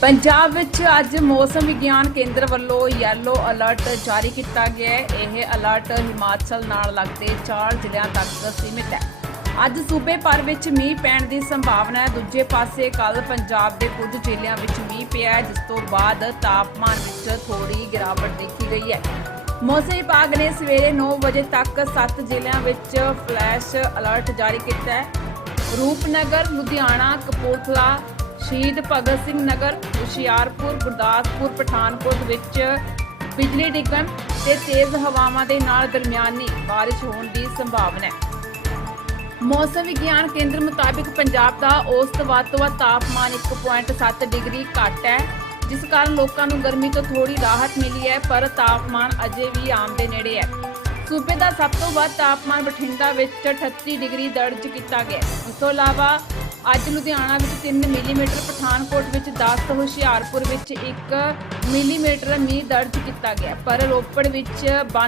ਪੰਜਾਬ ਵਿੱਚ ਅੱਜ ਮੌਸਮ ਵਿਗਿਆਨ ਕੇਂਦਰ ਵੱਲੋਂ ਯੈਲੋ ਅਲਰਟ ਜਾਰੀ ਕੀਤਾ ਗਿਆ ਹੈ। ਇਹ ਅਲਰਟ ਹਿਮਾਚਲ ਨਾਲ ਲੱਗਦੇ 4 ਜ਼ਿਲ੍ਹਿਆਂ ਤੱਕ ਸੀਮਿਤ ਹੈ। ਅੱਜ ਸੂਬੇ ਭਰ ਵਿੱਚ ਮੀਂਹ ਪੈਣ ਦੀ ਸੰਭਾਵਨਾ ਹੈ। ਦੂਜੇ ਪਾਸੇ ਕੱਲ ਪੰਜਾਬ ਦੇ ਕੁਝ ਜ਼ਿਲ੍ਹਿਆਂ ਵਿੱਚ ਮੀਂਹ ਪਿਆ ਜਿਸ ਤੋਂ ਬਾਅਦ ਤਾਪਮਾਨ ਵਿੱਚ ਥੋੜੀ ਗਿਰਾਵਟ ਦੇਖੀ ਗਈ ਹੈ। ਮੌਸਮ ਵਿਭਾਗ ਨੇ ਸਵੇਰੇ 9 ਵਜੇ ਤੱਕ 7 ਜ਼ਿਲ੍ਹਿਆਂ ਵਿੱਚ ਫਲੈਸ਼ ਅਲਰਟ ਜਾਰੀ ਕੀਤਾ ਹੈ। ਰੂਪਨਗਰ, ਲੁਧਿਆਣਾ, ਕਪੂਰਥਲਾ ਸ਼ਹੀਦ ਭਗਤ ਸਿੰਘ ਨਗਰ, ਹੁਸ਼ਿਆਰਪੁਰ, ਗੁਰਦਾਸਪੁਰ, ਪਠਾਨਕੋਟ ਵਿੱਚ ਬਿਜਲੀ ਡਿੱਗਣ ਤੇ ਤੇਜ਼ ਹਵਾਵਾਂ ਦੇ ਨਾਲ ਦਰਮਿਆਨੀ ਬਾਰਿਸ਼ ਹੋਣ ਦੀ ਸੰਭਾਵਨਾ ਹੈ। ਮੌਸਮ ਵਿਗਿਆਨ ਕੇਂਦਰ ਮੁਤਾਬਿਕ ਪੰਜਾਬ ਦਾ ਔਸਤ ਵੱਧ ਤੋਂ ਵੱਧ ਤਾਪਮਾਨ 1.7 ਡਿਗਰੀ ਘੱਟ ਹੈ, ਜਿਸ ਕਾਰਨ ਲੋਕਾਂ ਨੂੰ ਗਰਮੀ ਤੋਂ ਥੋੜੀ ਰਾਹਤ ਮਿਲੀ ਹੈ, ਪਰ ਤਾਪਮਾਨ ਅਜੇ ਵੀ ਆਮ ਦੇ ਨੇੜੇ ਹੈ। ਸੂਬੇ ਦਾ ਸਭ ਤੋਂ ਵੱਧ ਤਾਪਮਾਨ ਬਠਿੰਡਾ ਵਿੱਚ 38 ਡਿਗਰੀ ਦਰਜ ਕੀਤਾ ਗਿਆ ਇਸ ਤੋਂ ਇਲਾਵਾ ਅੱਜ ਲੁਧਿਆਣਾ ਵਿੱਚ 3 ਮਿਲੀਮੀਟਰ ਪਠਾਨਕੋਟ ਵਿੱਚ 10 ਹੁਸ਼ਿਆਰਪੁਰ ਵਿੱਚ 1 ਮਿਲੀਮੀਟਰ ਮੀਂਹ ਦਰਜ ਕੀਤਾ ਗਿਆ ਪਰ ਰੋਪੜ ਵਿੱਚ 92